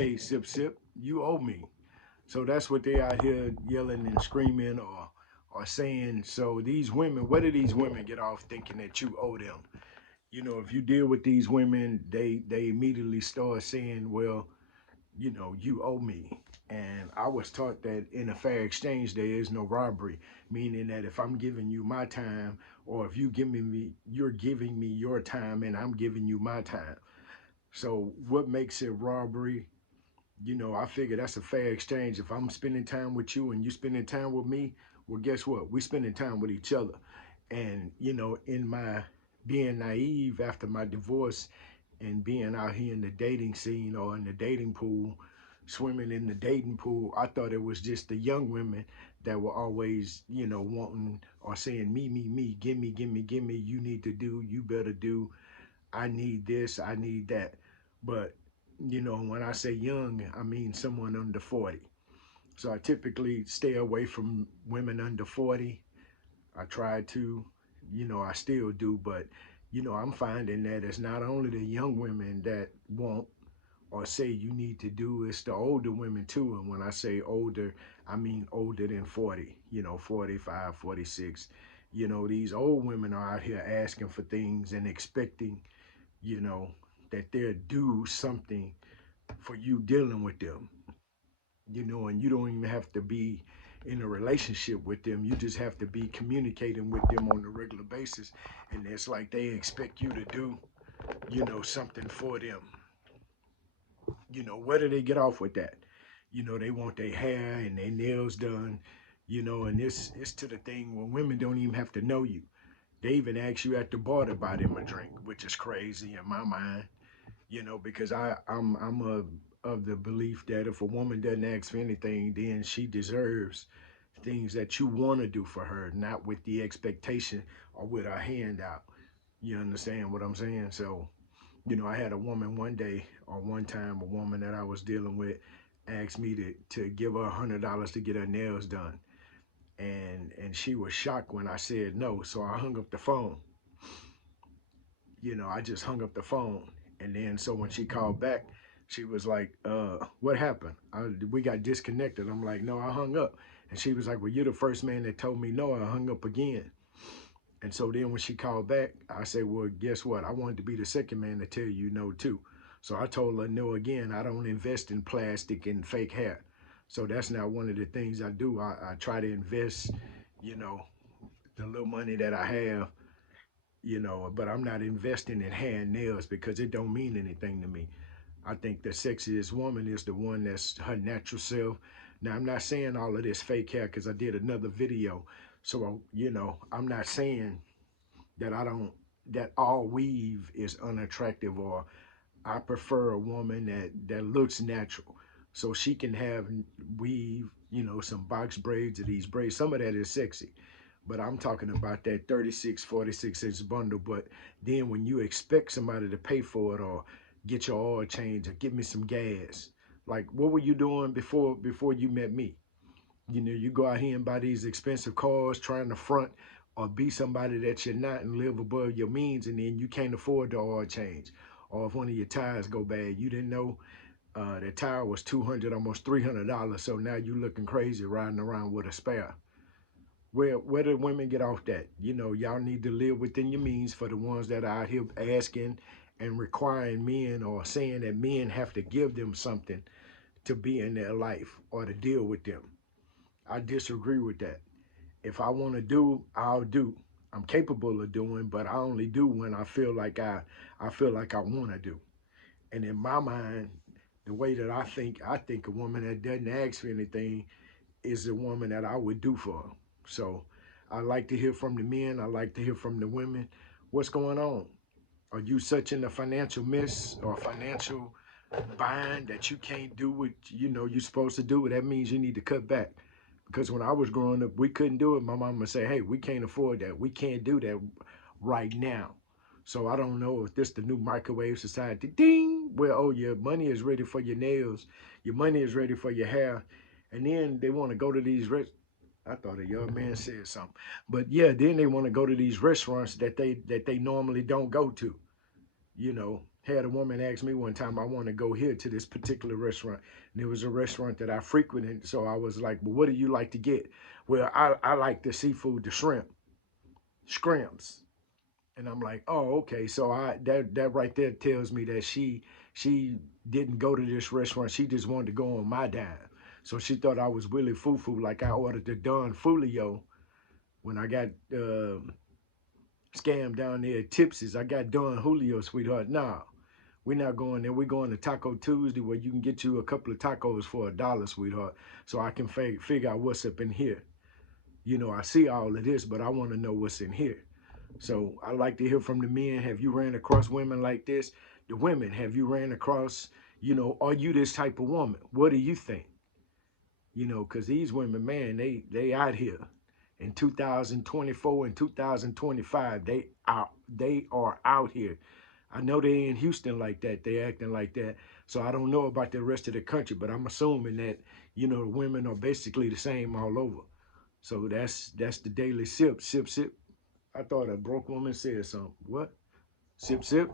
hey, sip, sip, you owe me. So that's what they out here yelling and screaming or saying. So these women, where do these women get off thinking that you owe them? You know, if you deal with these women, they immediately start saying, well, you know, you owe me. And I was taught that in a fair exchange, there is no robbery, meaning that if I'm giving you my time, or if you're giving me your time and I'm giving you my time. So what makes it robbery? You know, I figure that's a fair exchange. If I'm spending time with you and you spending time with me, well, guess what? We spending time with each other. And, you know, in my being naive after my divorce and being out here in the dating scene or in the dating pool, swimming in the dating pool, I thought it was just the young women that were always, you know, wanting or saying, me, give me, you need to do, you better do, I need this, I need that. But, you know, when I say young, I mean someone under 40. So I typically stay away from women under 40. I try to, you know, I still do, but, you know, I'm finding that it's not only the young women that want or say you need to do, it's the older women too. And when I say older, I mean older than 40, you know, 45, 46. You know, these old women are out here asking for things and expecting, you know, that they'll do something for you dealing with them, you know, and you don't even have to be in a relationship with them. You just have to be communicating with them on a regular basis. And it's like they expect you to do, you know, something for them. You know, where do they get off with that? You know, they want their hair and their nails done, you know, and it's to the thing when women don't even have to know you. They even ask you at the bar to buy them a drink, which is crazy in my mind, you know, because I'm of the belief that if a woman doesn't ask for anything, then she deserves things that you want to do for her, not with the expectation or with her hand out. You understand what I'm saying? So, you know, I had a woman one day or one time, a woman that I was dealing with asked me to give her $100 to get her nails done. And she was shocked when I said no. So I hung up the phone. You know, I just hung up the phone. And then so when she called back, she was like, what happened? We got disconnected. I'm like, no, I hung up. And she was like, well, you're the first man that told me no. I hung up again. And so then when she called back, I said, well, guess what? I wanted to be the second man to tell you no too. So I told her no again. I don't invest in plastic and fake hair. So that's not one of the things I do. I try to invest, you know, the little money that I have, you know, but I'm not investing in hair and nails because it don't mean anything to me. I think the sexiest woman is the one that's her natural self. Now, I'm not saying all of this fake hair because I did another video. So, you know, I'm not saying that I don't, that all weave is unattractive, or I prefer a woman that looks natural. So she can have weave, you know, some box braids or these braids. Some of that is sexy. But I'm talking about that 36, 46-inch bundle. But then when you expect somebody to pay for it or get your oil change or give me some gas, like what were you doing before you met me? You know, you go out here and buy these expensive cars trying to front or be somebody that you're not and live above your means, and then you can't afford the oil change. Or if one of your tires go bad, you didn't know the tire was 200, almost $300. So now you looking crazy riding around with a spare. Where do women get off that? You know, y'all need to live within your means for the ones that are out here asking and requiring men or saying that men have to give them something to be in their life or to deal with them. I disagree with that. If I want to do, I'll do. I'm capable of doing, but I only do when I feel like I want to do. And in my mind, the way that I think a woman that doesn't ask for anything is a woman that I would do for her. So I like to hear from the men. I like to hear from the women. What's going on? Are you such in a financial miss or financial bind that you can't do what you know you're supposed to do? That means you need to cut back. Because when I was growing up, we couldn't do it. My mama would say, hey, we can't afford that. We can't do that right now. So I don't know if this the new microwave society. Ding! Well, oh, your money is ready for your nails. Your money is ready for your hair. And then they want to go to these I thought a young man said something. But yeah, then they want to go to these restaurants that they normally don't go to, you know. Had a woman ask me one time, I want to go here to this particular restaurant. And it was a restaurant that I frequented. So I was like, well, what do you like to get? Well, I like the seafood, the shrimps. And I'm like, oh, okay. So that right there tells me that she didn't go to this restaurant. She just wanted to go on my dime. So she thought I was Willie Fufu, like I ordered the Don Fulio when I got scammed down there at Tipsy's. I got Don Julio, sweetheart. Nah, we're not going there. We're going to Taco Tuesday where you can get you a couple of tacos for $1, sweetheart. So I can figure out what's up in here. You know, I see all of this, but I want to know what's in here. So I like to hear from the men. Have you ran across women like this? The women, have you ran across, you know, are you this type of woman? What do you think? You know, because these women, man, they out here in 2024 and 2025. They are out here. I know they in Houston like that. They acting like that. So I don't know about the rest of the country, but I'm assuming that, you know, the women are basically the same all over. So that's the daily sip, sip, sip. I thought a broke woman said something. What? Sip, sip.